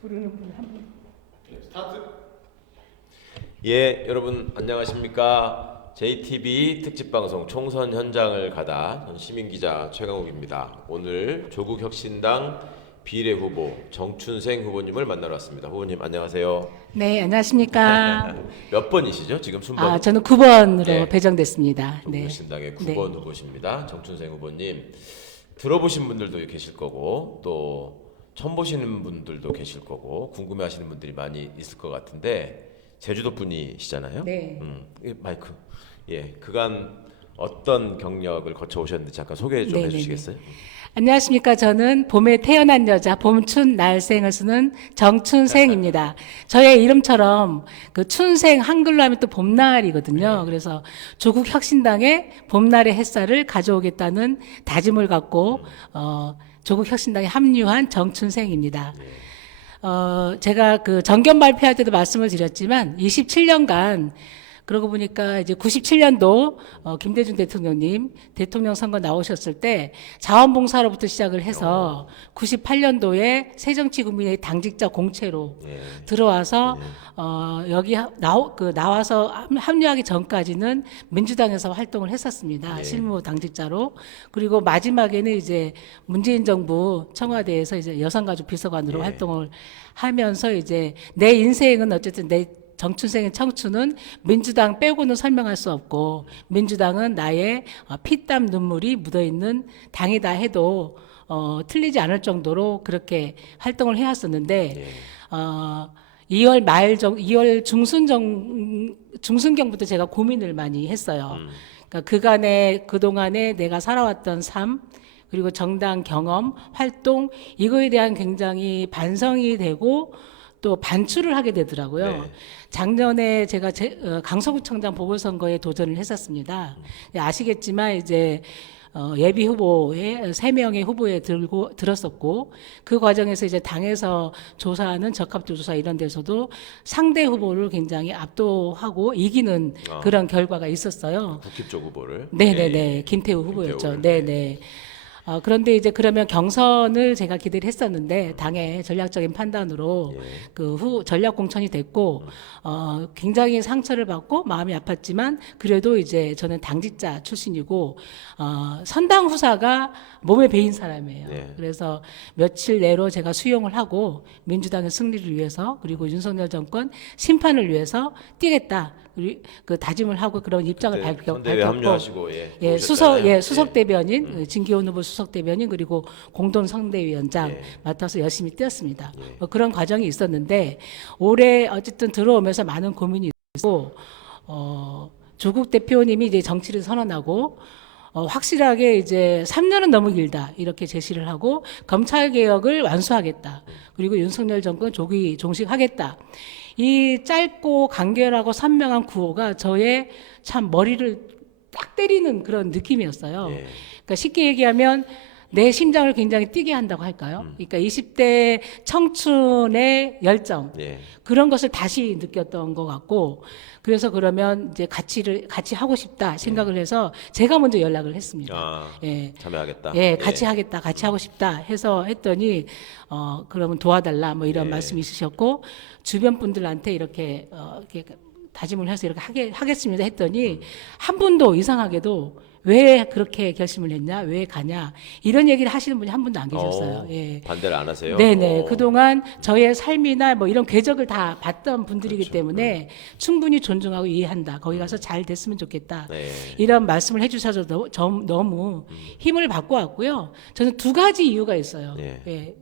부르는 분 한 분. 스타트. 예, 여러분 안녕하십니까? JTB 특집 방송 총선 현장을 가다 전 시민 기자 최강욱입니다. 오늘 조국 혁신당 비례 후보 정춘생 후보님을 만나러 왔습니다. 후보님 안녕하세요. 네, 안녕하십니까? 몇 번이시죠? 지금 순번? 저는 9번으로 네. 배정됐습니다. 조국 네. 혁신당의 9번 후보십니다. 정춘생 후보님. 들어보신 분들도 계실 거고 또 처음 보시는 분들도 계실 거고 궁금해하시는 분들이 많이 있을 것 같은데 제주도 분이시잖아요. 네. 이 마이크. 예, 그간 어떤 경력을 거쳐 오셨는지 잠깐 소개 좀 네네네. 해주시겠어요? 안녕하십니까? 저는 봄에 태어난 여자, 봄춘 날생을 쓰는 정춘생입니다. 저의 이름처럼 그 춘생 한글로 하면 또 봄날이거든요. 그래서 조국 혁신당의 봄날의 햇살을 가져오겠다는 다짐을 갖고 조국 혁신당에 합류한 정춘생입니다. 제가 그 정견 발표할 때도 말씀을 드렸지만 27년간 그러고 보니까 이제 97년도 김대중 대통령님 대통령 선거 나오셨을 때 자원봉사로부터 시작을 해서 98년도에 새정치국민의 당직자 공채로 들어와서 여기 나와서 합류하기 전까지는 민주당에서 활동을 했었습니다. 실무 당직자로. 그리고 마지막에는 이제 문재인 정부 청와대에서 이제 여성가족 비서관으로 활동을 하면서 이제 내 인생은 어쨌든 내 정춘생의 청춘은 민주당 빼고는 설명할 수 없고 민주당은 나의 피땀 눈물이 묻어있는 당이다 해도 틀리지 않을 정도로 그렇게 활동을 해왔었는데 2월 중순경부터 제가 고민을 많이 했어요. 그러니까 그동안에 내가 살아왔던 삶 그리고 정당 경험, 활동 이거에 대한 굉장히 반성이 되고 또 반추를 하게 되더라고요. 작년에 제가 강서구청장 보궐선거에 도전을 했었습니다. 아시겠지만 이제 예비 후보에 3명의 후보에 들었었고 그 과정에서 이제 당에서 조사하는 적합도조사 이런 데서도 상대 후보를 굉장히 압도하고 이기는 그런 결과가 있었어요. 국힘 쪽 후보를. 네네네. 김태우 후보였죠. 네네. 그런데 이제 그러면 경선을 제가 기대를 했었는데 당의 전략적인 판단으로 그 전략 공천이 됐고 굉장히 상처를 받고 마음이 아팠지만 그래도 이제 저는 당직자 출신이고 선당 후사가 몸에 배인 사람이에요. 그래서 며칠 내로 제가 수용을 하고 민주당의 승리를 위해서 그리고 윤석열 정권 심판을 위해서 뛰겠다. 그 다짐을 하고 그런 입장을 선대위에 밝혔고 합류하시고 수석 대변인 진기훈 후보 수석 대변인 그리고 공동 선대위원장 맡아서 열심히 뛰었습니다. 그런 과정이 있었는데 올해 어쨌든 들어오면서 많은 고민이 있고 조국 대표님이 이제 정치를 선언하고 확실하게 이제 3년은 너무 길다 이렇게 제시를 하고 검찰 개혁을 완수하겠다 그리고 윤석열 정권 조기 종식하겠다. 이 짧고 간결하고 선명한 구호가 저의 참 머리를 딱 때리는 그런 느낌이었어요. 그러니까 쉽게 얘기하면 내 심장을 굉장히 뛰게 한다고 할까요? 그러니까 20대 청춘의 열정 그런 것을 다시 느꼈던 것 같고 그래서 그러면 이제 같이 하고 싶다 생각을 해서 제가 먼저 연락을 했습니다. 참여하겠다. 같이 하겠다, 같이 하고 싶다 해서 했더니 그러면 도와달라 뭐 이런 말씀이 있으셨고 주변 분들한테 이렇게 다짐을 해서 이렇게 하겠습니다 했더니 한 분도 이상하게도 왜 그렇게 결심을 했냐, 왜 가냐 이런 얘기를 하시는 분이 한 분도 안 계셨어요. 반대를 안 하세요? 네네. 그동안 저의 삶이나 뭐 이런 궤적을 다 봤던 분들이기 때문에 충분히 존중하고 이해한다. 거기 가서 잘 됐으면 좋겠다. 이런 말씀을 해주셔서 너무 힘을 받고 왔고요. 저는 두 가지 이유가 있어요.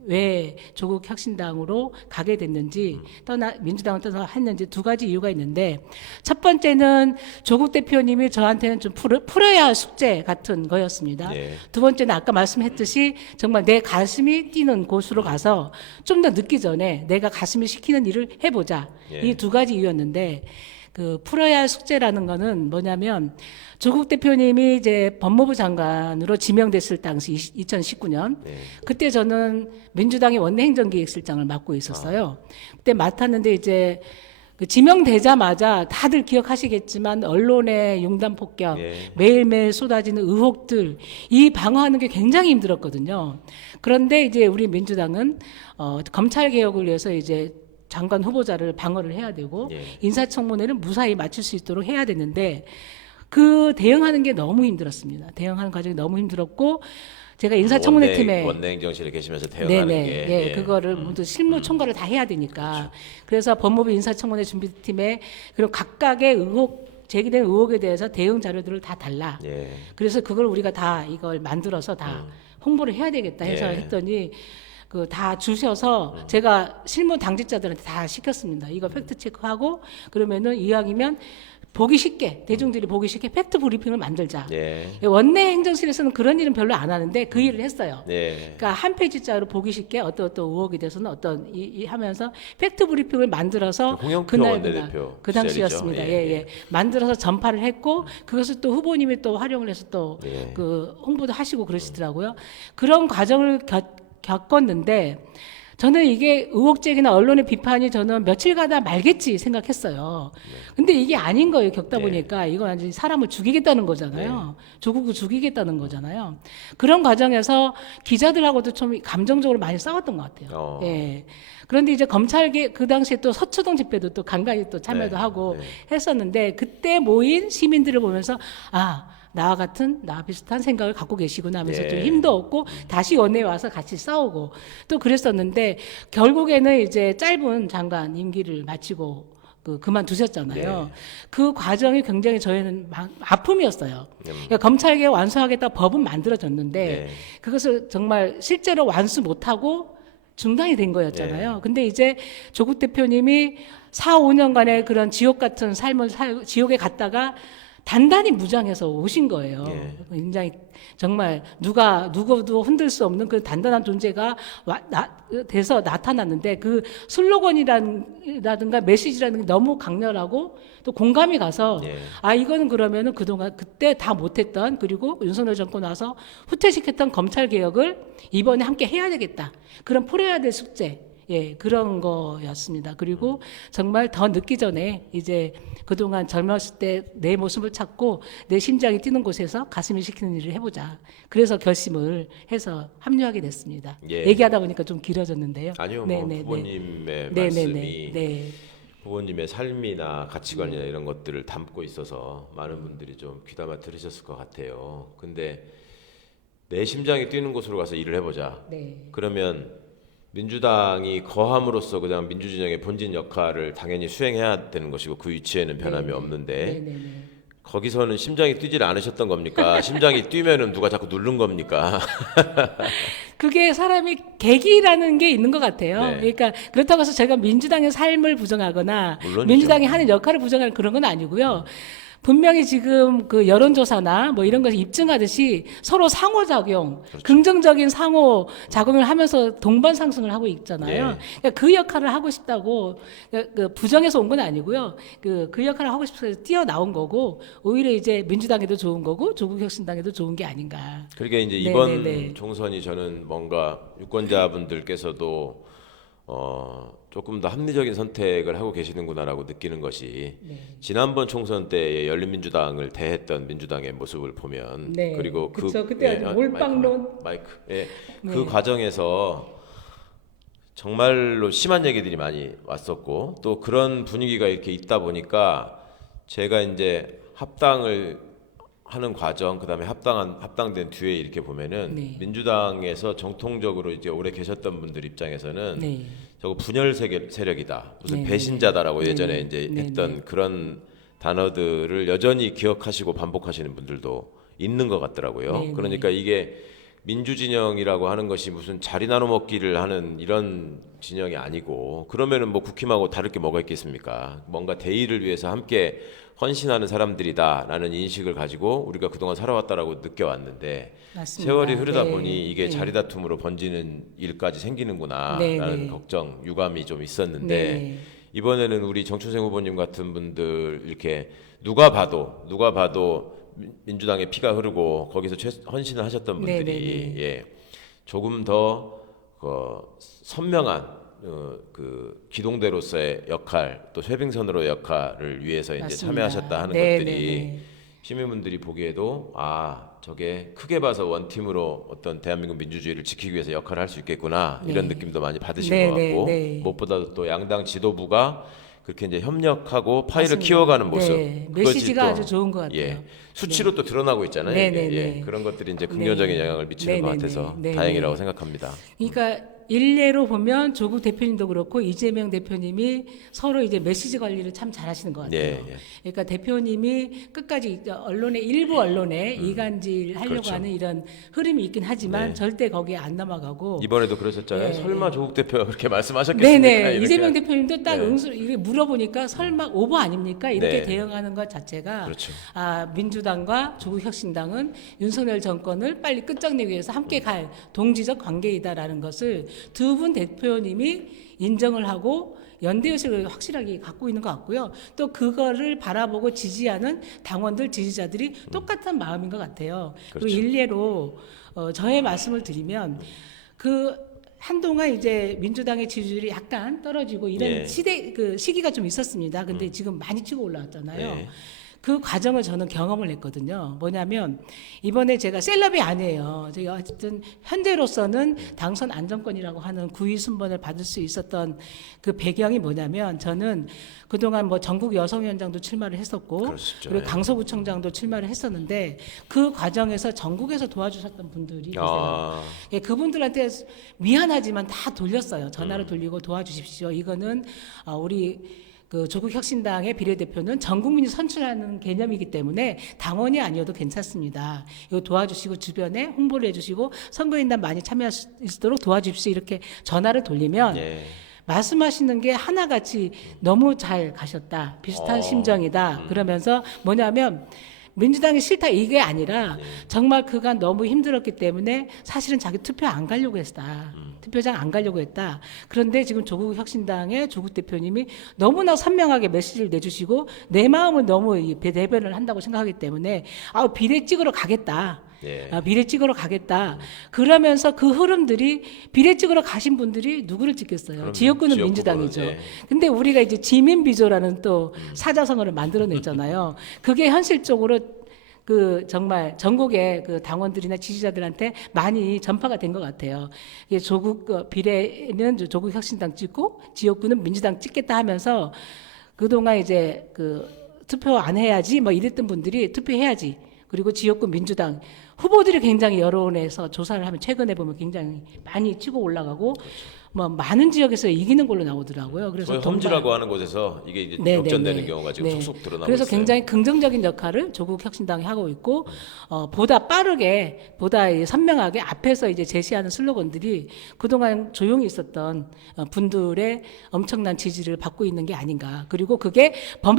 왜 조국 혁신당으로 가게 됐는지 민주당을 떠나 했는지 두 가지 이유가 있는데 첫 번째는 조국 대표님이 저한테는 좀 풀어야 할 숙제 같은 거였습니다. 두 번째는 아까 말씀했듯이 정말 내 가슴이 뛰는 곳으로 가서 좀 더 늦기 전에 내가 가슴이 시키는 일을 해보자. 이 두 가지 이유였는데 그 풀어야 할 숙제라는 거는 뭐냐면 조국 대표님이 이제 법무부 장관으로 지명됐을 당시 2019년 그때 저는 민주당의 원내행정기획실장을 맡고 있었어요. 그때 맡았는데 이제 그 지명되자마자 다들 기억하시겠지만 언론의 융단 폭격, 예. 매일매일 쏟아지는 의혹들 이 방어하는 게 굉장히 힘들었거든요. 그런데 이제 우리 민주당은 검찰 개혁을 위해서 이제 장관 후보자를 방어를 해야 되고 예. 인사청문회를 무사히 마칠 수 있도록 해야 되는데 그 대응하는 게 너무 힘들었습니다. 대응하는 과정이 너무 힘들었고 제가 인사청문회 팀에 원내 행정실에 계시면서 대응하는 네네, 게 예, 그거를 모두 실무 총괄을 다 해야 되니까 그렇죠. 그래서 법무부 인사청문회 준비팀에 그런 각각의 제기된 의혹에 대해서 대응 자료들을 다 달라. 예. 그래서 그걸 우리가 다 이걸 만들어서 다 홍보를 해야 되겠다 해서 예. 했더니 그 다 주셔서 제가 실무 당직자들한테 다 시켰습니다. 이거 팩트 체크하고 그러면은 이왕이면 보기 쉽게 대중들이 보기 쉽게 팩트 브리핑을 만들자. 예. 원내 행정실에서는 그런 일은 별로 안 하는데 그 일을 했어요. 예. 그러니까 한 페이지짜리로 보기 쉽게 어떤 의혹에 대해서는 어떤 이 하면서 팩트 브리핑을 만들어서 홍영표 원내대표 그 당시였습니다. 시절이죠. 예, 예. 만들어서 전파를 했고 그것을 또 후보님이 또 활용을 해서 또 예. 그 홍보도 하시고 그러시더라고요. 그런 과정을 겪었는데 저는 이게 의혹 제기나 언론의 비판이 저는 며칠 가다 말겠지 생각했어요. 근데 이게 아닌 거예요. 겪다 네. 보니까 이건 완전히 사람을 죽이겠다는 거잖아요. 조국을 죽이겠다는 거잖아요. 그런 과정에서 기자들하고도 좀 감정적으로 많이 싸웠던 것 같아요. 예. 그런데 이제 그 당시에 또 서초동 집회도 또 간간히 또 참여도 네. 하고 네. 했었는데 그때 모인 시민들을 보면서 나와 비슷한 생각을 갖고 계시구나 하면서 예. 좀 힘도 얻고 다시 원내에 와서 같이 싸우고 또 그랬었는데 결국에는 이제 짧은 장관 임기를 마치고 그만두셨잖아요. 네. 그 과정이 굉장히 저희는 아픔이었어요. 그러니까 검찰개혁 완수하겠다 법은 만들어졌는데 네. 그것을 정말 실제로 완수 못하고 중단이 된 거였잖아요. 근데 이제 조국 대표님이 4, 5년간의 그런 지옥 같은 삶을 지옥에 갔다가 단단히 무장해서 오신 거예요. 예. 굉장히 정말 누구도 흔들 수 없는 그 단단한 존재가 돼서 나타났는데 그 슬로건이라든가 메시지라는 게 너무 강렬하고 또 공감이 가서 예. 이거는 그러면은 그동안 그때 다 못했던 그리고 윤석열 정권 와서 후퇴시켰던 검찰 개혁을 이번에 함께 해야 되겠다. 그런 풀어야 될 숙제. 예, 그런 거였습니다. 그리고 정말 더 늦기 전에 이제 그동안 젊었을 때 내 모습을 찾고 내 심장이 뛰는 곳에서 가슴이 시키는 일을 해보자. 그래서 결심을 해서 합류하게 됐습니다. 예. 얘기하다 보니까 좀 길어졌는데요. 아니요, 네네네. 후보님의 네네네. 말씀이 네. 후보님의 삶이나 가치관이나 이런 것들을 담고 있어서 많은 분들이 좀 귀담아 들으셨을 것 같아요. 근데 내 심장이 뛰는 곳으로 가서 일을 해보자. 네. 그러면 민주당이 거함으로써 그냥 민주진영의 본진 역할을 당연히 수행해야 되는 것이고 그 위치에는 변함이 없는데 네네네. 거기서는 심장이 뛰질 않으셨던 겁니까? 심장이 뛰면은 누가 자꾸 누른 겁니까? 그게 사람이 계기라는 게 있는 것 같아요. 네. 그러니까 그렇다고 해서 제가 민주당의 삶을 부정하거나 물론이죠. 민주당이 하는 역할을 부정하는 그런 건 아니고요. 분명히 지금 그 여론조사나 뭐 이런 것이 입증하듯이 서로 상호작용, 그렇죠. 긍정적인 상호작용을 하면서 동반 상승을 하고 있잖아요. 예. 그러니까 그 역할을 하고 싶다고 그 부정해서 온 건 아니고요. 그 역할을 하고 싶어서 뛰어나온 거고 오히려 이제 민주당에도 좋은 거고 조국혁신당에도 좋은 게 아닌가. 그러니까 이제 이번 네네네. 총선이 저는 뭔가 유권자분들께서도 조금 더 합리적인 선택을 하고 계시는구나라고 느끼는 것이 지난번 총선 때 열린민주당을 대했던 민주당의 모습을 보면 네. 그리고 그쵸. 그때 아주 몰빵론. 마이크 예. 네. 그 과정에서 정말로 심한 얘기들이 많이 왔었고 또 그런 분위기가 이렇게 있다 보니까 제가 이제 합당을 하는 과정 그다음에 합당된 뒤에 이렇게 보면은 네. 민주당에서 정통적으로 이제 오래 계셨던 분들 입장에서는 네. 저거 분열 세력이다 무슨 네, 배신자다라고 네, 예전에 네, 이제 네, 했던 그런 단어들을 여전히 기억하시고 반복하시는 분들도 있는 것 같더라고요. 네, 그러니까 이게 민주진영이라고 하는 것이 무슨 자리 나눠 먹기를 하는 이런 진영이 아니고 그러면은 뭐 국힘하고 다를 게 뭐가 있겠습니까? 뭔가 대의를 위해서 함께 헌신하는 사람들이다라는 인식을 가지고 우리가 그동안 살아왔다라고 느껴왔는데 맞습니다. 세월이 흐르다 네. 보니 이게 네. 자리다툼으로 번지는 일까지 생기는구나라는 네, 네. 걱정, 유감이 좀 있었는데 네. 이번에는 우리 정춘생 후보님 같은 분들 이렇게 누가 봐도 민주당의 피가 흐르고 거기서 헌신을 하셨던 분들이 네, 네, 네. 예, 조금 더 선명한 그 기동대로서의 역할 또 쇄빙선으로의 역할을 위해서 이제 맞습니다. 참여하셨다 하는 네, 것들이 네, 네. 시민분들이 보기에도 저게 크게 봐서 원팀으로 어떤 대한민국 민주주의를 지키기 위해서 역할을 할 수 있겠구나 네. 이런 느낌도 많이 받으신 네, 것 같고 네, 네. 무엇보다도 또 양당 지도부가 그렇게 이제 협력하고 파이를 맞습니다. 키워가는 모습 네, 그것이 메시지가 또, 아주 좋은 것 같아요. 예, 수치로 또 드러나고 있잖아요. 네, 이게. 네, 예, 네. 그런 것들이 이제 긍정적인 네. 영향을 미치는 네, 것 네, 같아서 네, 네, 다행이라고 네. 생각합니다. 그러니까 일례로 보면 조국 대표님도 그렇고 이재명 대표님이 서로 이제 메시지 관리를 참 잘하시는 것 같아요. 예, 예. 그러니까 대표님이 끝까지 언론의 일부 언론에 이간질 하려고 그렇죠. 하는 이런 흐름이 있긴 하지만 네. 절대 거기에 안 넘어가고. 이번에도 그러셨잖아요. 예, 설마 조국 대표 그렇게 말씀하셨겠습니까? 네네. 이렇게. 이재명 대표님도 딱 네. 이게 물어보니까 설마 오버 아닙니까? 이렇게 네. 대응하는 것 자체가 그렇죠. 민주당과 조국혁신당은 윤석열 정권을 빨리 끝장내기 위해서 함께 갈 동지적 관계이다라는 것을 두 분 대표님이 인정을 하고 연대의식을 확실하게 갖고 있는 것 같고요. 또 그거를 바라보고 지지하는 당원들 지지자들이 똑같은 마음인 것 같아요. 그렇죠. 그리고 일례로 저의 말씀을 드리면 한동안 이제 민주당의 지지율이 약간 떨어지고 이런 예. 시기가 좀 있었습니다. 근데 지금 많이 치고 올라왔잖아요. 예. 그 과정을 저는 경험을 했거든요. 뭐냐면 이번에 제가 셀럽이 아니에요. 제가 어쨌든 현재로서는 당선 안정권이라고 하는 구위 순번을 받을 수 있었던 그 배경이 뭐냐면 저는 그동안 뭐 전국 여성위원장도 출마를 했었고 그렇죠. 그리고 예. 강서구청장도 출마를 했었는데 그 과정에서 전국에서 도와주셨던 분들이 계세요. 예, 그분들한테 미안하지만 다 돌렸어요. 전화를 돌리고 도와주십시오. 이거는 우리 조국 혁신당의 비례대표는 전 국민이 선출하는 개념이기 때문에 당원이 아니어도 괜찮습니다. 이거 도와주시고 주변에 홍보를 해주시고 선거인단 많이 참여할 수 있도록 도와주십시오. 이렇게 전화를 돌리면 예. 말씀하시는 게 하나같이 너무 잘 가셨다. 비슷한 심정이다. 그러면서 뭐냐면 민주당이 싫다 이게 아니라 정말 그간 너무 힘들었기 때문에 사실은 자기 투표 안 가려고 했다. 투표장 안 가려고 했다. 그런데 지금 조국 혁신당의 조국 대표님이 너무나 선명하게 메시지를 내주시고 내 마음을 너무 대변을 한다고 생각하기 때문에 비례 찍으러 가겠다. 예. 비례 찍으러 가겠다. 그러면서 그 흐름들이 비례 찍으러 가신 분들이 누구를 찍겠어요? 그럼요. 지역구는 지역구는, 민주당이죠. 예. 근데 우리가 이제 지민비조라는 또 사자성어를 만들어냈잖아요. 그게 현실적으로 정말 전국의 당원들이나 지지자들한테 많이 전파가 된 것 같아요. 이게 조국 비례는 조국 혁신당 찍고 지역구는 민주당 찍겠다 하면서 그동안 이제 투표 안 해야지 뭐 이랬던 분들이 투표해야지. 그리고 지역구 민주당 후보들이 굉장히 여론에서 조사를 하면 최근에 보면 굉장히 많이 치고 올라가고 뭐 많은 지역에서 이기는 걸로 나오더라고요. 그래서 거의 험지라고 하는 곳에서 이게 이제 네, 역전되는 네, 네. 경우가 지금 네. 속속 드러나고 그래서 있어요. 굉장히 긍정적인 역할을 조국 혁신당이 하고 있고 보다 빠르게 보다 선명하게 앞에서 이제 제시하는 슬로건들이 그동안 조용히 있었던 분들의 엄청난 지지를 받고 있는 게 아닌가. 그리고 그게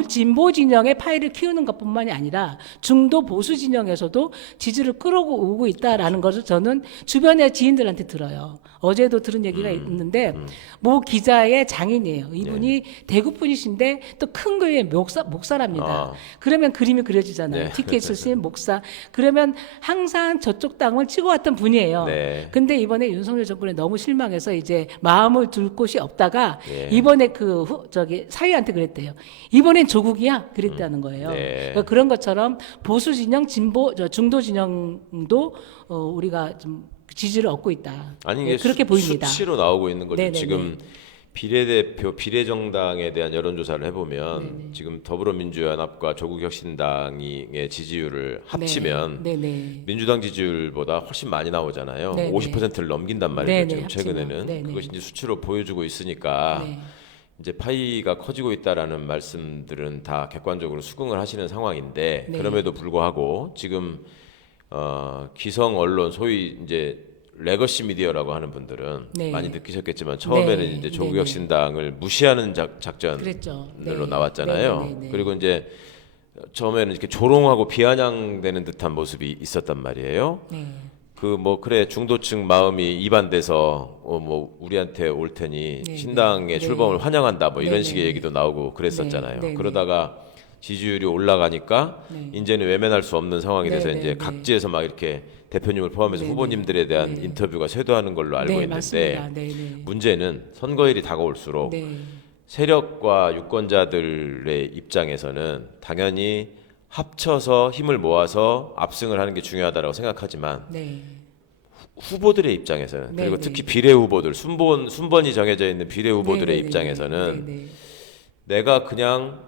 진보 진영의 파이를 키우는 것뿐만이 아니라 중도 보수 진영에서도 지지를 끌어오고 있다라는 것을 저는 주변의 지인들한테 들어요. 어제도 들은 얘기가 있는데 모 기자의 장인이에요. 이분이 대구 분이신데 또 큰 교회 목사랍니다. 그러면 그림이 그려지잖아요. 네. 티켓을 쓰인 목사. 그러면 항상 저쪽 당을 치고 왔던 분이에요. 네. 근데 이번에 윤석열 정권에 너무 실망해서 이제 마음을 둘 곳이 없다가 네. 이번에 사위한테 그랬대요. 이번엔 조국이야. 그랬다는 거예요. 네. 그러니까 그런 것처럼 보수 진영, 중도 진영도 우리가 좀 지지를 얻고 있다. 아니 네, 이게 그렇게 보입니다. 수치로 나오고 있는 거죠. 네네네. 지금 비례대표 비례정당에 대한 여론조사를 해보면 지금 더불어민주연합과 조국혁신당의 지지율을 합치면 네네. 민주당 지지율보다 훨씬 많이 나오잖아요. 네네. 50%를 넘긴단 말이죠. 네네, 지금 합치면. 최근에는 네네. 그것이 이제 수치로 보여주고 있으니까 네. 이제 파이가 커지고 있다라는 말씀들은 다 객관적으로 수긍을 하시는 상황인데 네. 그럼에도 불구하고 지금 기성 언론 소위 이제 레거시 미디어라고 하는 분들은 네. 많이 느끼셨겠지만 처음에는 네. 이제 조국혁신당을 무시하는 작전으로 그랬죠. 네. 나왔잖아요. 네네네. 그리고 이제 처음에는 이렇게 조롱하고 비아냥되는 듯한 모습이 있었단 말이에요. 네. 그래 중도층 마음이 이반돼서 뭐 우리한테 올 테니 네, 신당의 네. 출범을 환영한다 뭐 이런 네, 식의 네. 얘기도 나오고 그랬었잖아요. 네, 네, 그러다가 지지율이 올라가니까 네. 이제는 외면할 수 없는 상황이 돼서 네, 이제 네, 네. 각지에서 막 이렇게 대표님을 포함해서 네, 후보님들에 대한 네. 인터뷰가 쇄도하는 걸로 알고 네, 있는데 맞습니다. 네, 네. 문제는 선거일이 다가올수록 네. 세력과 유권자들의 입장에서는 당연히 합쳐서 힘을 모아서 압승을 하는 게 중요하다고 생각하지만 네. 후보들의 입장에서는 네, 그리고 네. 특히 비례 후보들 순번이 정해져 있는 비례 후보들의 네, 네, 입장에서는 네, 네. 내가 그냥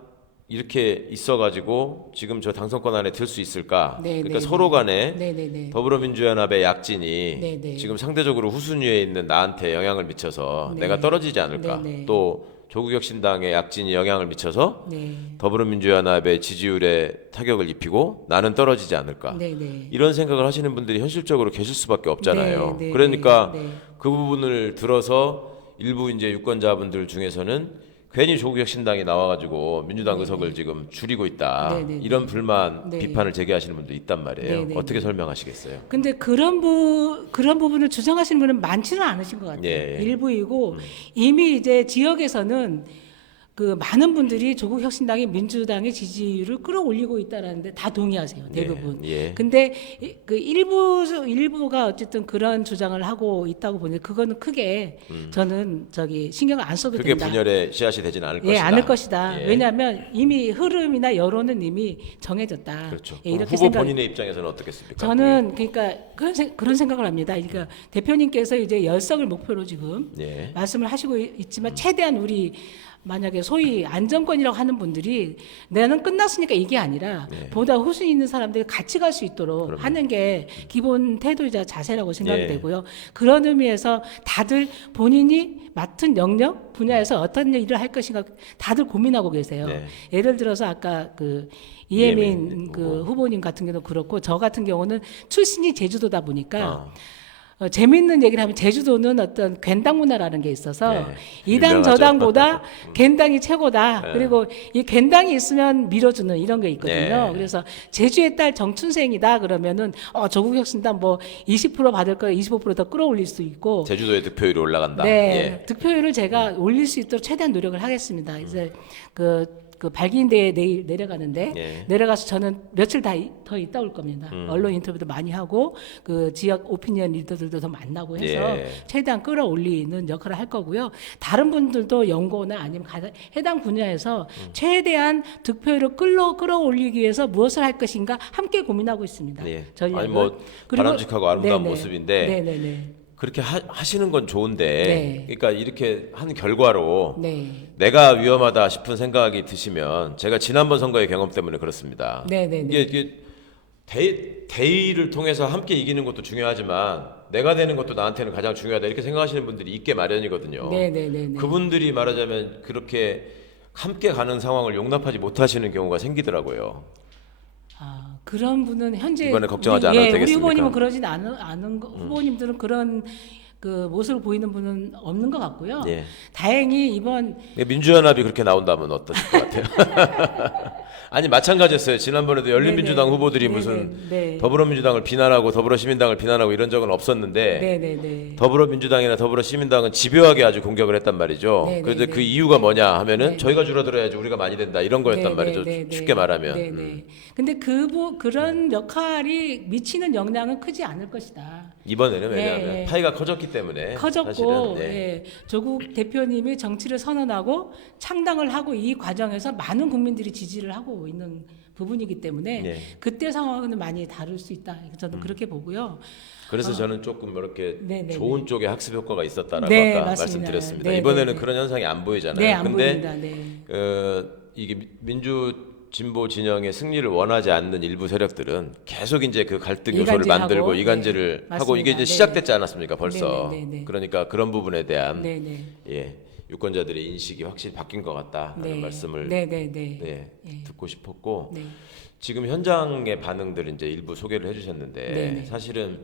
이렇게 있어가지고 지금 저 당선권 안에 들 수 있을까? 네, 그러니까 네, 서로 네. 간에 네, 네, 네. 더불어민주연합의 약진이 네, 네. 지금 상대적으로 후순위에 있는 나한테 영향을 미쳐서 네. 내가 떨어지지 않을까? 네, 네. 또 조국혁신당의 약진이 영향을 미쳐서 네. 더불어민주연합의 지지율에 타격을 입히고 나는 떨어지지 않을까? 네, 네. 이런 생각을 하시는 분들이 현실적으로 계실 수밖에 없잖아요. 네, 네, 그러니까 네, 네. 그 부분을 들어서 일부 이제 유권자분들 중에서는 괜히 조국혁신당이 나와가지고 민주당 의석을 지금 줄이고 있다. 네, 네, 네. 이런 불만, 네. 비판을 제기하시는 분도 있단 말이에요. 네, 네, 어떻게 네. 설명하시겠어요? 근데 그런 부분을 주장하시는 분은 많지는 않으신 것 같아요. 예. 일부이고 이미 이제 지역에서는 그 많은 분들이 조국혁신당이 민주당의 지지율을 끌어올리고 있다라는데 다 동의하세요. 대부분. 예. 근데 그 일부가 어쨌든 그런 주장을 하고 있다고 보니 그거는 크게 저는 신경을 안 써도 그게 된다. 분열의 씨앗이 되진 않을 예, 것이다. 않을 것이다. 예. 왜냐하면 이미 흐름이나 여론은 이미 정해졌다. 그렇죠. 예, 이렇게 후보 생각. 본인의 입장에서는 어떻겠습니까? 저는 그러니까 그런 생각을 합니다. 그러니까 대표님께서 이제 열성을 목표로 지금 예. 말씀을 하시고 있지만 최대한 우리 만약에 소위 안정권이라고 하는 분들이 나는 끝났으니까 이게 아니라 네. 보다 후순위 있는 사람들이 같이 갈 수 있도록 그럼요. 하는 게 기본 태도이자 자세라고 생각이 예. 되고요. 그런 의미에서 다들 본인이 맡은 영역 분야에서 어떤 일을 할 것인가 다들 고민하고 계세요. 네. 예를 들어서 아까 그 이혜민 이혜민 그 후보님 같은 경우도 그렇고 저 같은 경우는 출신이 제주도다 보니까 재밌는 얘기를 하면 제주도는 어떤 괜당 문화라는 게 있어서 네, 이당 유명하죠. 저당보다 괜당이 최고다. 네. 그리고 이 괜당이 있으면 밀어주는 이런 게 있거든요. 네. 그래서 제주의 딸 정춘생이다 그러면은 조국혁신당 뭐 20% 받을 거에 25%더 끌어올릴 수 있고 제주도의 득표율이 올라간다. 네, 예. 득표율을 제가 올릴 수 있도록 최대한 노력을 하겠습니다. 이제 그 발기인대에 내일 내려가는데 예. 내려가서 저는 며칠 더 있다 올 겁니다. 언론 인터뷰도 많이 하고 그 지역 오피니언 리더들도 더 만나고 해서 예. 최대한 끌어올리는 역할을 할 거고요. 다른 분들도 연구나 아니면 해당 분야에서 최대한 득표율을 끌어올리기 위해서 무엇을 할 것인가 함께 고민하고 있습니다. 예. 전략을. 아니 뭐 그리고- 바람직하고 아름다운 네네. 모습인데 네네네. 그렇게 하시는 건 좋은데 네. 그러니까 이렇게 한 결과로 네. 내가 위험하다 싶은 생각이 드시면 제가 지난번 선거의 경험 때문에 그렇습니다. 네네네. 이게 대의를 통해서 함께 이기는 것도 중요하지만 내가 되는 것도 나한테는 가장 중요하다 이렇게 생각하시는 분들이 있게 마련이거든요. 네네네. 그분들이 말하자면 그렇게 함께 가는 상황을 용납하지 못하시는 경우가 생기더라고요. 그런 분은 현재 이번에 걱정하지 우리- 않아도 우리 되겠습니까? 후보님은 그러진 않은 후보님들은 그런 그 모습을 보이는 분은 없는 것 같고요. 예. 다행히 이번 민주연합이 그렇게 나온다면 어떠실 것 같아요? 아니 마찬가지였어요. 지난번에도 열린민주당 네네. 후보들이 네네. 무슨 네. 더불어민주당을 비난하고 더불어시민당을 비난하고 이런 적은 없었는데 네네네. 더불어민주당이나 더불어시민당은 집요하게 아주 공격을 했단 말이죠. 네네네. 그런데 그 이유가 뭐냐 하면은 네. 저희가 줄어들어야지 우리가 많이 된다 이런 거였단 말이죠. 네네네네. 쉽게 말하면. 네네. 근데 그런 역할이 미치는 영향은 크지 않을 것이다. 이번에는 왜냐하면 네. 파이가 커졌기 때문에 커졌고 사실은 네. 예, 조국 대표님이 정치를 선언하고 창당을 하고 이 과정에서 많은 국민들이 지지를 하고 있는 부분이기 때문에 네. 그때 상황은 많이 다를 수 있다. 저는 그렇게 보고요. 그래서 저는 조금 이렇게 네네네. 좋은 쪽에 학습 효과가 있었다라고 네, 아까 맞습니다. 말씀드렸습니다. 네네네. 이번에는 그런 현상이 안 보이잖아요. 네, 안 근데 보입니다. 네. 이게 민주 진보 진영의 승리를 원하지 않는 일부 세력들은 계속 이제 그 갈등 요소를 이간질하고, 만들고 이간질을 네, 하고 이게 이제 맞습니다. 시작됐지 않았습니까? 벌써. 네네네네. 그러니까 그런 부분에 대한 네네. 예, 유권자들의 인식이 확실히 바뀐 것 같다라는 네. 말씀을 네네네. 네, 예. 듣고 싶었고 네. 지금 현장의 반응들을 이제 일부 소개를 해주셨는데 네네. 사실은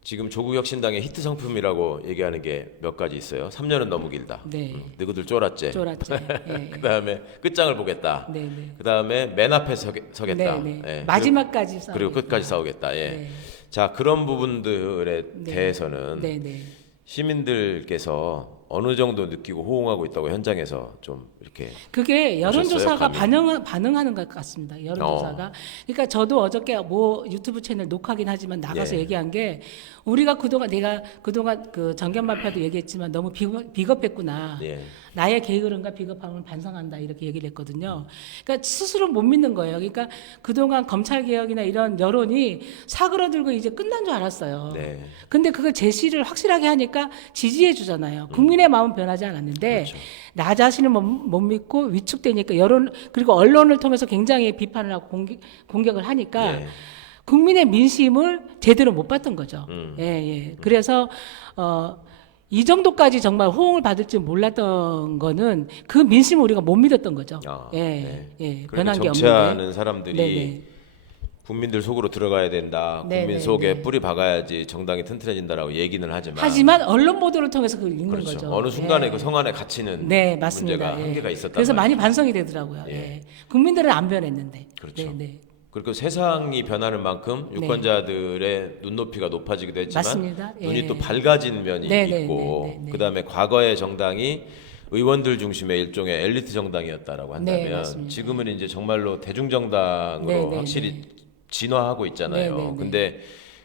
지금 조국혁신당의 히트 상품이라고 얘기하는 게 몇 가지 있어요. 3년은 너무 길다. 네. 너희들 쫄았지. 쫄았지. 예. 그 다음에 끝장을 보겠다. 네네. 그 다음에 맨 앞에 서겠다. 네네. 예. 마지막까지 싸우겠다. 그리고 끝까지 싸우겠다. 예. 네. 자 그런 부분들에 네. 대해서는 네네. 시민들께서 어느 정도 느끼고 호응하고 있다고 현장에서 좀 이렇게 그게 여론조사가 보셨어요, 반응하는 것 같습니다. 여론조사가. 그러니까 저도 어저께 뭐 유튜브 채널 녹화긴 하지만 나가서 예. 얘기한 게 우리가 내가 그동안 그 정견발표도 얘기했지만 너무 비겁했구나. 예. 나의 게으름과 비겁함을 반성한다 이렇게 얘기를 했거든요. 그러니까 스스로 못 믿는 거예요. 그러니까 그동안 검찰개혁이나 이런 여론이 사그러들고 이제 끝난 줄 알았어요. 네. 근데 그걸 제시를 확실하게 하니까 지지해 주잖아요. 국민의 마음은 변하지 않았는데 그렇죠. 나 자신을 못 믿고 위축되니까 여론 그리고 언론을 통해서 굉장히 비판을 하고 공격을 하니까 예. 국민의 민심을 제대로 못 받던 거죠. 예, 예. 그래서 이 정도까지 정말 호응을 받을 줄 몰랐던 거는 그 민심을 우리가 못 믿었던 거죠. 예, 네. 예. 그러니까 변한 게 없는데. 정치하는 사람들이 네네. 국민들 속으로 들어가야 된다. 네, 국민 네, 속에 네. 뿌리 박아야지 정당이 튼튼해진다라고 얘기는 하지만 언론 보도를 통해서 그걸 읽는 그렇죠. 거죠. 어느 순간에 예. 그 성안에 갇히는 네, 맞습니다. 문제가 예. 한계가 있었단 그래서 많이 말이죠. 반성이 되더라고요. 예. 예. 국민들은 안 변했는데. 그렇죠. 네, 네. 그리고 세상이 변하는 만큼 유권자들의 눈높이가 높아지기도 했지만 맞습니다. 예. 눈이 또 밝아진 면이 네, 네, 있고 네, 네, 네. 그다음에 과거의 정당이 의원들 중심의 일종의 엘리트 정당이었다라고 한다면 네, 맞습니다. 지금은 이제 정말로 대중정당으로 네, 네, 확실히 진화하고 있잖아요. 네, 네, 네. 근데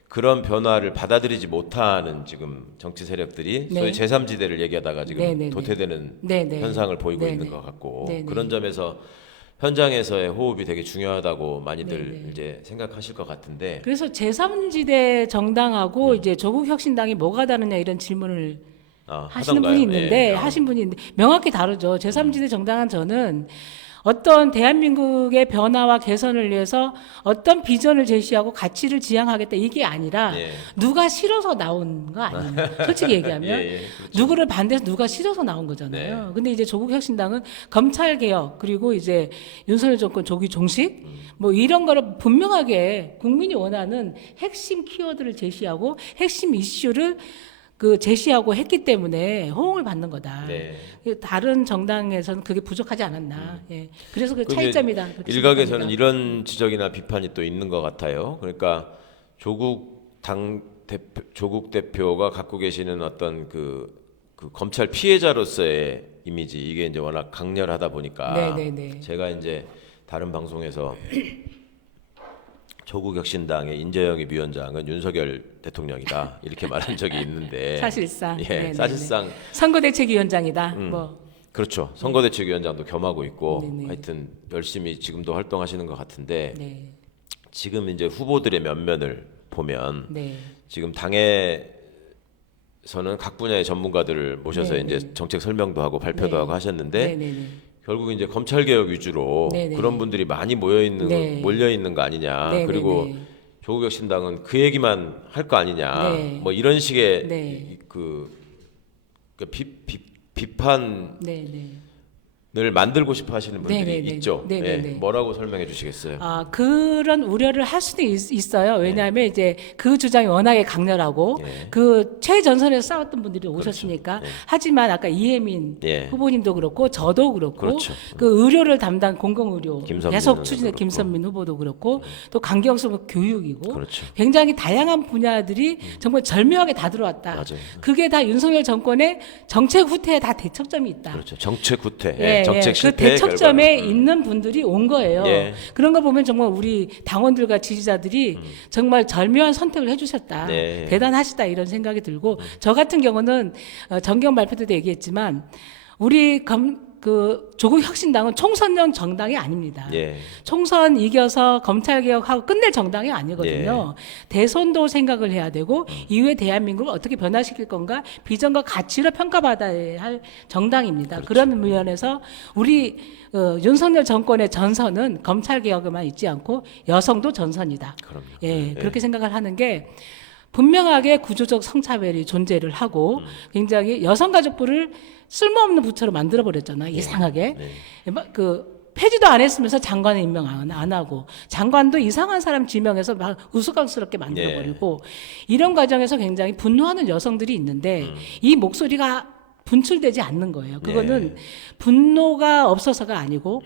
그런 변화를 받아들이지 못하는 지금 정치 세력들이 네. 소위 제3지대를 얘기하다가 지금 네, 네, 네. 도태되는 네, 네. 현상을 보이고 네, 있는 네. 것 같고 네, 네. 그런 점에서 현장에서의 호흡이 되게 중요하다고 많이들 네, 네. 이제 생각하실 것 같은데 그래서 제3지대 정당하고 음. 이제 조국혁신당이 뭐가 다르냐 이런 질문을 하시는 하던가요? 분이 있는데 예. 하신 분이 있는데 명확히 다르죠. 제3지대 정당은 저는 어떤 대한민국의 변화와 개선을 위해서 어떤 비전을 제시하고 가치를 지향하겠다 이게 아니라 예. 누가 싫어서 나온 거 아니에요. 솔직히 얘기하면 예, 예, 그렇죠. 누구를 반대해서 누가 싫어서 나온 거잖아요. 근데 이제 조국혁신당은 검찰 개혁 그리고 이제 윤석열 정권 조기 종식 뭐 이런 거를 분명하게 국민이 원하는 핵심 키워드를 제시하고 핵심 이슈를 그 제시하고 했기 때문에 호응을 받는 거다. 네. 다른 정당에서는 그게 부족하지 않았나. 예. 그래서 그 근데 차이점이다. 그렇게 일각에서는 생각합니다. 이런 지적이나 비판이 또 있는 것 같아요. 그러니까 조국 대표가 갖고 계시는 어떤 그 검찰 피해자로서의 이미지 이게 이제 워낙 강렬하다 보니까 네, 네, 네. 제가 이제 다른 방송에서 조국혁신당의 인재영입 위원장은 윤석열 대통령이다 이렇게 말한 적이 있는데 사실상 예, 네, 네, 사실상 네. 선거대책위원장이다. 뭐 그렇죠. 선거대책위원장도 겸하고 있고 네, 네. 하여튼 열심히 지금도 활동하시는 것 같은데 네, 지금 이제 후보들의 면면을 보면 네, 지금 당에서는 각 분야의 전문가들을 모셔서 네, 이제 네. 정책 설명도 하고 발표도 네. 하고 하셨는데 네, 네, 네. 결국 이제 검찰 개혁 위주로 네, 네. 그런 분들이 많이 몰려 있는 거 아니냐. 네, 그리고 네, 네. 조국혁신당은 그 얘기만 할 거 아니냐. 네. 뭐 이런 식의 네. 그 비판을 네, 네. 만들고 싶어 하시는 분들이 네, 네, 네. 있죠. 네, 네, 예, 네. 뭐라고 설명해 주시겠어요? 아, 그런 우려를 할 수도 있어요. 네. 왜냐하면 이제 그 주장이 워낙에 강렬하고 예. 그 최전선에서 싸웠던 분들이 오셨으니까. 네. 하지만 아까 이혜민 예. 후보님도 그렇고 저도 그렇고 그렇죠. 그 의료를 담당 공공의료 김선민 계속 의원도 추진해 그렇고. 김선민 후보도 그렇고 또 강경수 교육이고 그렇죠. 굉장히 다양한 분야들이 정말 절묘하게 다 들어왔다. 맞아요. 그게 다 윤석열 정권의 정책 후퇴에 다 대척점이 있다. 그렇죠. 정책 후퇴, 예, 정책 예. 그 실패의 대척점에 결과는. 있는 분들이 온 거예요. 예. 그런 거 보면 정말 우리 당원들과 지지자들이 정말 절묘한 선택을 해주셨다. 네. 대단하시다 이런 생각이 들고 저 같은 경우는 정경 발표 때도 얘기했지만 우리 조국혁신당은 총선용 정당이 아닙니다. 예. 총선 이겨서 검찰개혁하고 끝낼 정당이 아니거든요. 대선도 생각을 해야 되고 이후에 대한민국을 어떻게 변화시킬 건가 비전과 가치로 평가받아야 할 정당입니다. 그런 면에서 우리 윤석열 정권의 전선은 검찰개혁에만 있지 않고 여성도 전선이다. 그럼요. 예, 그렇게 생각을 하는 게 분명하게 구조적 성차별이 존재를 하고 굉장히 여성가족부를 쓸모없는 부처로 만들어버렸잖아요. 이상하게. 그 폐지도 안 했으면서 장관을 임명 안 하고 장관도 이상한 사람 지명해서 막 우스꽝스럽게 만들어버리고 이런 과정에서 굉장히 분노하는 여성들이 있는데 이 목소리가 분출되지 않는 거예요. 그거는 예. 분노가 없어서가 아니고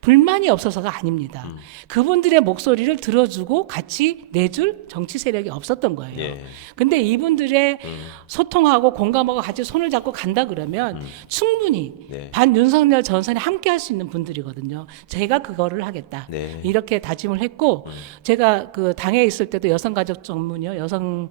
불만이 없어서가 아닙니다. 그분들의 목소리를 들어주고 같이 내줄 정치 세력이 없었던 거예요. 예. 근데 이분들의 소통하고 공감하고 같이 손을 잡고 간다 그러면 충분히 네. 반윤석열 전선에 함께 할 수 있는 분들이거든요. 제가 그거를 하겠다. 네. 이렇게 다짐을 했고 제가 그 당에 있을 때도 여성가족 전문이요. 여성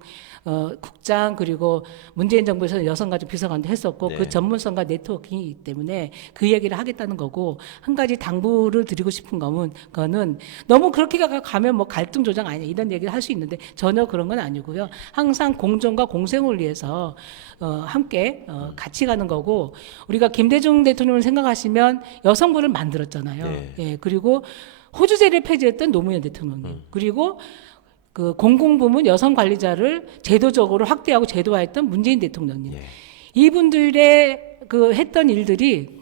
국장 그리고 문재인 정부에서는 여성가족 비서관도 했었고 네. 그 전문성과 네트워킹이기 때문에 그 얘기를 하겠다는 거고 한 가지 당부를 드리고 싶은 거는 너무 그렇게 가면 뭐 갈등 조장 아니냐 이런 얘기를 할 수 있는데 전혀 그런 건 아니고요. 항상 공정과 공생을 위해서 함께 같이 가는 거고 우리가 김대중 대통령을 생각하시면 여성부를 만들었잖아요. 네. 예, 그리고 호주제를 폐지했던 노무현 대통령님 그리고 그 공공부문 여성 관리자를 제도적으로 확대하고 제도화했던 문재인 대통령님. 예. 이분들의 그 했던 일들이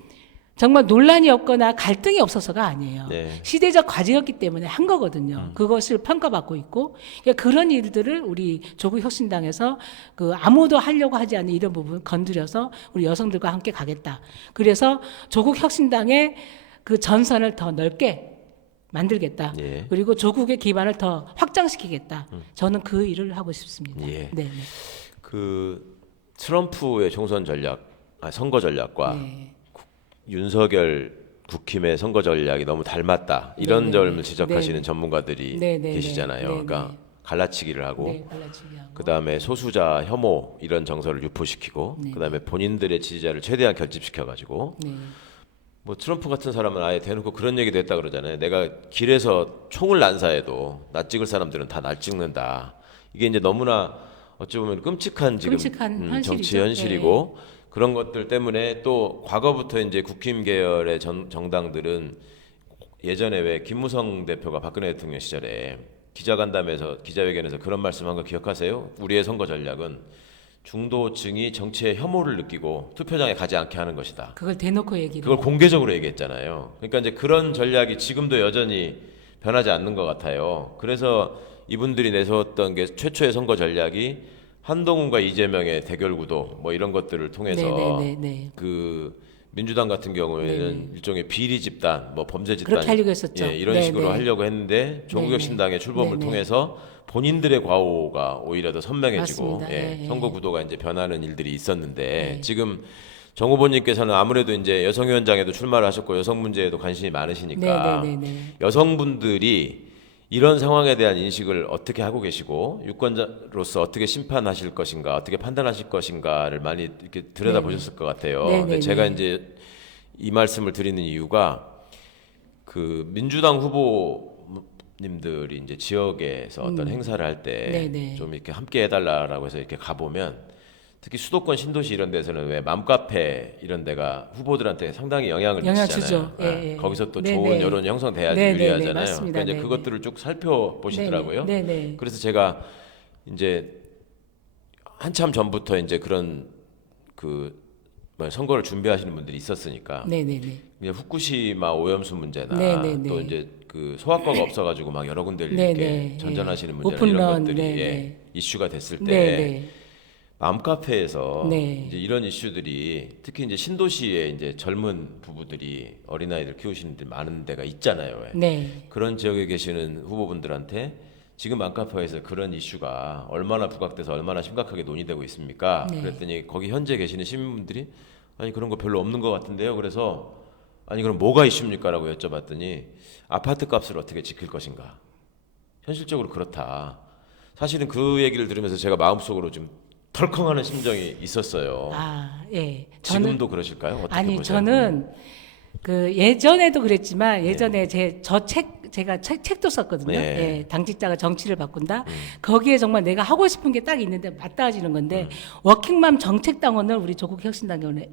정말 논란이 없거나 갈등이 없어서가 아니에요. 네. 시대적 과제였기 때문에 한 거거든요. 그것을 평가받고 있고 그러니까 그런 일들을 우리 조국혁신당에서 그 아무도 하려고 하지 않는 이런 부분 건드려서 우리 여성들과 함께 가겠다. 그래서 조국혁신당의 그 전선을 더 넓게 만들겠다. 예. 그리고 조국의 기반을 더 확장시키겠다. 저는 그 일을 하고 싶습니다. 예. 네. 그 트럼프의 총선 전략, 선거 전략과 네. 윤석열 국힘의 선거 전략이 너무 닮았다. 이런 네네. 점을 지적하시는 네네. 전문가들이 네네네. 계시잖아요. 네네. 그러니까 갈라치기를 하고 네, 갈라치기하고. 그다음에 소수자 혐오 이런 정서를 유포시키고 네. 그다음에 본인들의 지지자를 최대한 결집시켜 가지고 네. 뭐 트럼프 같은 사람은 아예 대놓고 그런 얘기도 했다 그러잖아요. 내가 길에서 총을 난사해도 나 찍을 사람들은 다 날 찍는다. 이게 이제 너무나 어찌 보면 끔찍한 지금 끔찍한 현실이죠. 정치 현실이고 그런 것들 때문에 또 과거부터 이제 국힘 계열의 정당들은 예전에 왜 김무성 대표가 박근혜 대통령 시절에 기자회견에서 그런 말씀한 거 기억하세요? 우리의 선거 전략은 중도층이 정치의 혐오를 느끼고 투표장에 가지 않게 하는 것이다. 그걸 대놓고 얘기를. 그걸 공개적으로 얘기했잖아요. 그러니까 이제 그런 전략이 지금도 여전히 변하지 않는 것 같아요. 그래서 이분들이 내세웠던 게 최초의 선거 전략이 한동훈과 이재명의 대결 구도 뭐 이런 것들을 통해서 네. 그 민주당 같은 경우에는 일종의 비리 집단, 뭐 범죄 집단 그렇게 하려고 했었죠. 예, 이런 식으로 하려고 했는데 조국혁신당의 출범을 통해서 본인들의 과오가 오히려 더 선명해지고 맞습니다. 예, 네. 선거 구도가 이제 변하는 일들이 있었는데 네. 지금 정 후보님께서는 아무래도 이제 여성위원장에도 출마를 하셨고 여성 문제에도 관심이 많으시니까 여성분들이 이런 상황에 대한 인식을 어떻게 하고 계시고 유권자로서 어떻게 심판하실 것인가, 어떻게 판단하실 것인가를 많이 이렇게 들여다보셨을 것 같아요. 근데 제가 이제 이 말씀을 드리는 이유가 그 민주당 후보님들이 이제 지역에서 어떤 행사를 할 때 좀 이렇게 함께 해달라라고 해서 이렇게 가보면 특히 수도권 신도시 이런 데서는 왜 맘카페 이런 데가 후보들한테 상당히 영향을 미치잖아요. 주죠. 예. 거기서 또 좋은 여론이 형성돼야지 유리하잖아요. 맞습니다. 그러니까 이제 그것들을 쭉 살펴보시더라고요. 네네. 그래서 제가 이제 한참 전부터 이제 그런 그 선거를 준비하시는 분들이 있었으니까 이제 후쿠시마 오염수 문제나 또 이제 그 소화과가 없어가지고 막 여러 군데를 이렇게 전전하시는 문제나 이런 것들이 예, 이슈가 됐을 때 맘카페에서 이제 이런 이슈들이 특히 이제 신도시에 이제 젊은 부부들이 어린아이들 키우시는 데 많은 데가 있잖아요. 그런 지역에 계시는 후보분들한테 지금 맘카페에서 그런 이슈가 얼마나 부각돼서 얼마나 심각하게 논의되고 있습니까? 그랬더니 거기 현재 계시는 시민분들이 아니 그런 거 별로 없는 것 같은데요. 그래서 아니 그럼 뭐가 이슈입니까? 라고 여쭤봤더니 아파트 값을 어떻게 지킬 것인가. 현실적으로 그렇다. 사실은 그 얘기를 들으면서 제가 마음속으로 좀 덜컹하는 심정이 있었어요. 지금도 그러실까요? 어떻게 아니 보세요? 저는 그 예전에도 그랬지만 예전에 제가 책도 썼거든요. 예, 당직자가 정치를 바꾼다. 거기에 정말 내가 하고 싶은 게 딱 있는데 맞닿아지는 건데 워킹맘 정책당원을 우리 조국혁신당에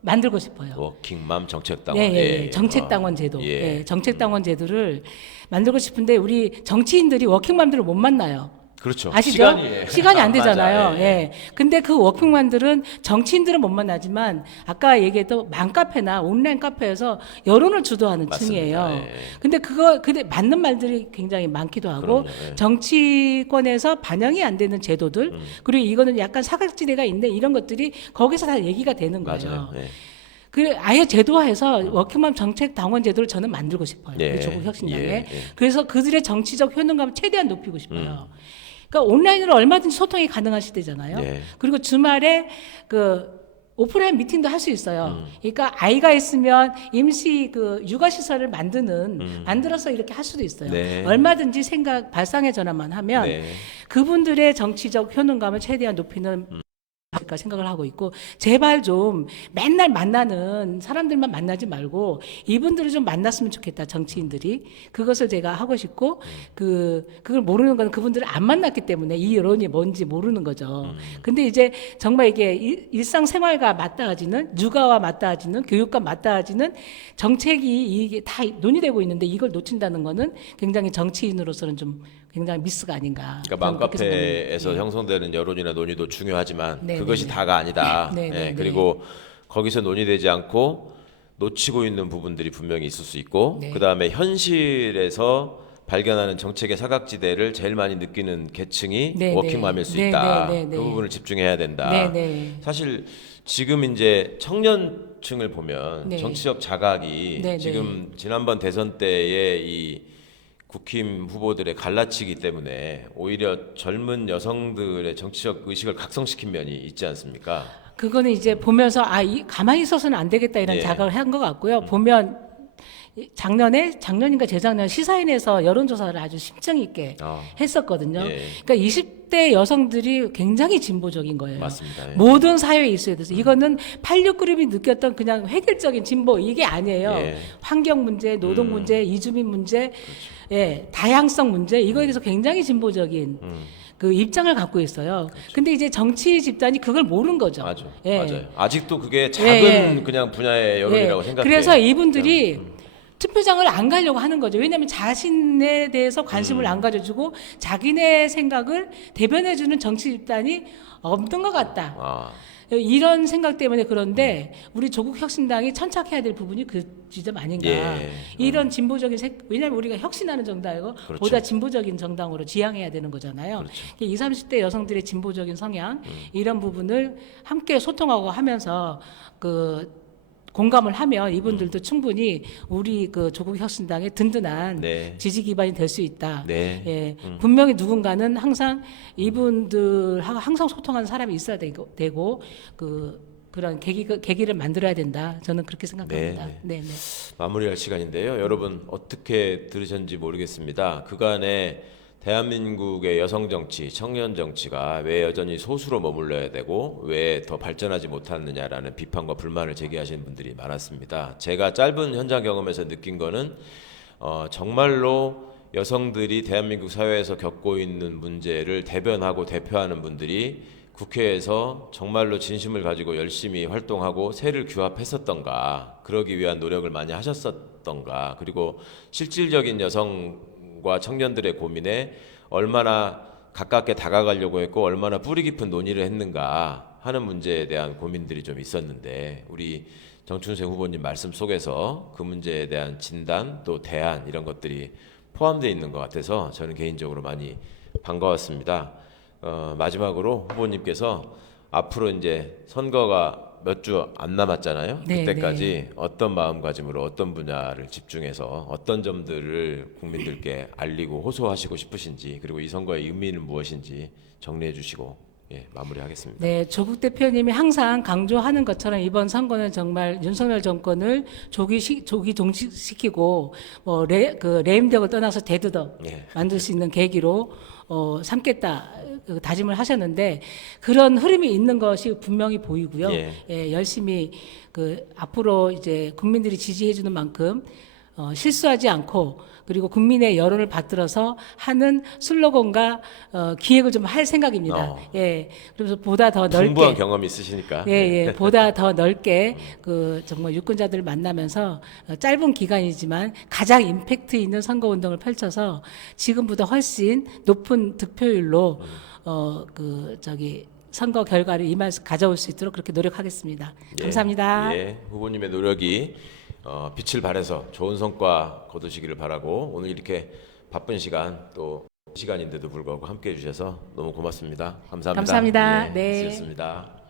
만들고 싶어요. 워킹맘 정책당원. 정책당원 제도. 정책당원 제도를 만들고 싶은데 우리 정치인들이 워킹맘들을 못 만나요. 그렇죠. 아시죠? 시간이 안 되잖아요. 맞아, 예. 예. 근데 그 워킹맘들은 정치인들은 못 만나지만 아까 얘기했던 맘카페나 온라인 카페에서 여론을 주도하는 맞습니다. 층이에요. 예. 근데 맞는 말들이 굉장히 많기도 하고 그럼요, 예. 정치권에서 반영이 안 되는 제도들 그리고 이거는 약간 사각지대가 있는데 이런 것들이 거기서 다 얘기가 되는 거예요. 맞아요. 예. 그래 아예 제도화해서 워킹맘 정책 당원 제도를 저는 만들고 싶어요. 예. 우리 조국 혁신당에. 예. 그래서 그들의 정치적 효능감을 최대한 높이고 싶어요. 그러니까 온라인으로 얼마든지 소통이 가능한 시대잖아요. 예. 그리고 주말에 그 오프라인 미팅도 할 수 있어요. 그러니까 아이가 있으면 임시 그 육아 시설을 만들어서 이렇게 할 수도 있어요. 네. 얼마든지 발상의 전환만 하면 네. 그분들의 정치적 효능감을 최대한 높이는 까 생각을 하고 있고 제발 좀 맨날 만나는 사람들만 만나지 말고 이분들을 좀 만났으면 좋겠다 정치인들이 그것을 제가 하고 싶고 그걸 모르는 건 그분들을 안 만났기 때문에 이 여론이 뭔지 모르는 거죠. 근데 이제 정말 이게 일상생활과 맞닿아지는 육아와 맞닿아지는 교육과 맞닿아지는 정책이 이게 다 논의되고 있는데 이걸 놓친다는 거는 굉장히 정치인으로서는 좀 굉장히 미스가 아닌가. 그러니까 저는 그렇게 맘카페에서 생각합니다. 형성되는 여론이나 논의도 중요하지만 네, 그것이 네, 네. 다가 아니다. 네, 네, 예, 네. 그리고 거기서 논의되지 않고 놓치고 있는 부분들이 분명히 있을 수 있고 네. 그다음에 현실에서 발견하는 정책의 사각지대를 제일 많이 느끼는 계층이 네, 워킹맘일 네. 수 네, 있다. 네, 네, 네. 그 부분을 집중해야 된다. 네, 네. 사실 지금 이제 청년층을 보면 네. 정치적 자각이 네, 지금 지난번 대선 때의 이 국힘 후보들의 갈라치기 때문에 오히려 젊은 여성들의 정치적 의식을 각성시킨 면이 있지 않습니까? 그거는 이제 보면서 가만히 있어서는 안 되겠다 이런 예. 자각을 한 것 같고요. 보면 작년인가 재작년 시사인에서 여론조사를 아주 심층 있게 했었거든요. 예. 그러니까 20대 여성들이 굉장히 진보적인 거예요. 맞습니다. 예. 모든 사회에 있어야 돼서 이거는 86그룹이 느꼈던 그냥 획일적인 진보 이게 아니에요. 예. 환경 문제, 노동 문제, 이주민 문제, 예, 다양성 문제 이거에 대해서 굉장히 진보적인 그 입장을 갖고 있어요. 근데 이제 정치 집단이 그걸 모르는 거죠. 맞아, 예. 맞아요. 아직도 그게 작은 예, 예. 그냥 분야의 여론이라고 예. 생각해요. 그래서 이분들이 투표장을 안 가려고 하는 거죠. 왜냐하면 자신에 대해서 관심을 안 가져주고 자기네 생각을 대변해주는 정치 집단이 없는 것 같다. 아, 이런 생각 때문에 그런데 우리 조국 혁신당이 천착해야 될 부분이 그 지점 아닌가. 예. 이런 진보적인 왜냐하면 우리가 혁신하는 정당이고 그렇죠. 보다 진보적인 정당으로 지향해야 되는 거잖아요. 그렇죠. 20, 30대 여성들의 진보적인 성향 이런 부분을 함께 소통하고 하면서 공감을 하면 이분들도 충분히 우리 그 조국 혁신당의 든든한 네. 지지 기반이 될 수 있다. 네. 예, 분명히 누군가는 항상 이분들하고 항상 소통하는 사람이 있어야 되고 그런 계기를 만들어야 된다. 저는 그렇게 생각합니다. 네, 네, 네. 마무리할 시간인데요. 여러분 어떻게 들으셨는지 모르겠습니다. 그간에 대한민국의 여성 정치, 청년 정치가 왜 여전히 소수로 머물러야 되고 왜 더 발전하지 못하느냐라는 비판과 불만을 제기하시는 분들이 많았습니다. 제가 짧은 현장 경험에서 느낀 거는 정말로 여성들이 대한민국 사회에서 겪고 있는 문제를 대변하고 대표하는 분들이 국회에서 정말로 진심을 가지고 열심히 활동하고 세를 규합했었던가, 그러기 위한 노력을 많이 하셨었던가, 그리고 실질적인 여성과 청년들의 고민에 얼마나 가깝게 다가가려고 했고 얼마나 뿌리 깊은 논의를 했는가 하는 문제에 대한 고민들이 좀 있었는데, 우리 정춘생 후보님 말씀 속에서 그 문제에 대한 진단 또 대안 이런 것들이 포함되어 있는 것 같아서 저는 개인적으로 많이 반가웠습니다. 마지막으로 후보님께서 앞으로 이제 선거가 몇 주 안 남았잖아요. 네, 그때까지 어떤 마음가짐으로 어떤 분야를 집중해서 어떤 점들을 국민들께 알리고 호소하시고 싶으신지, 그리고 이 선거의 의미는 무엇인지 정리해 주시고 마무리하겠습니다. 네, 조국 대표님이 항상 강조하는 것처럼 이번 선거는 정말 윤석열 정권을 조기 종식시키고 레임덕을 떠나서 대두덕 만들 수 있는 계기로 삼겠다 다짐을 하셨는데, 그런 흐름이 있는 것이 분명히 보이고요. 열심히 앞으로 이제 국민들이 지지해주는 만큼 실수하지 않고 그리고 국민의 여론을 받들어서 하는 슬로건과 기획을 좀 할 생각입니다. 예, 그래서 보다 더 넓게 풍부한 경험이 있으시니까. 예, 보다 더 넓게 그 정말 유권자들을 만나면서 짧은 기간이지만 가장 임팩트 있는 선거 운동을 펼쳐서 지금보다 훨씬 높은 득표율로 선거 결과를 가져올 수 있도록 그렇게 노력하겠습니다. 감사합니다. 예, 후보님의 노력이 빛을 발해서 좋은 성과 거두시기를 바라고 오늘 이렇게 바쁜 시간 또 시간인데도 불구하고 함께해 주셔서 너무 고맙습니다. 감사합니다. 감사합니다. 네. 수고하셨습니다.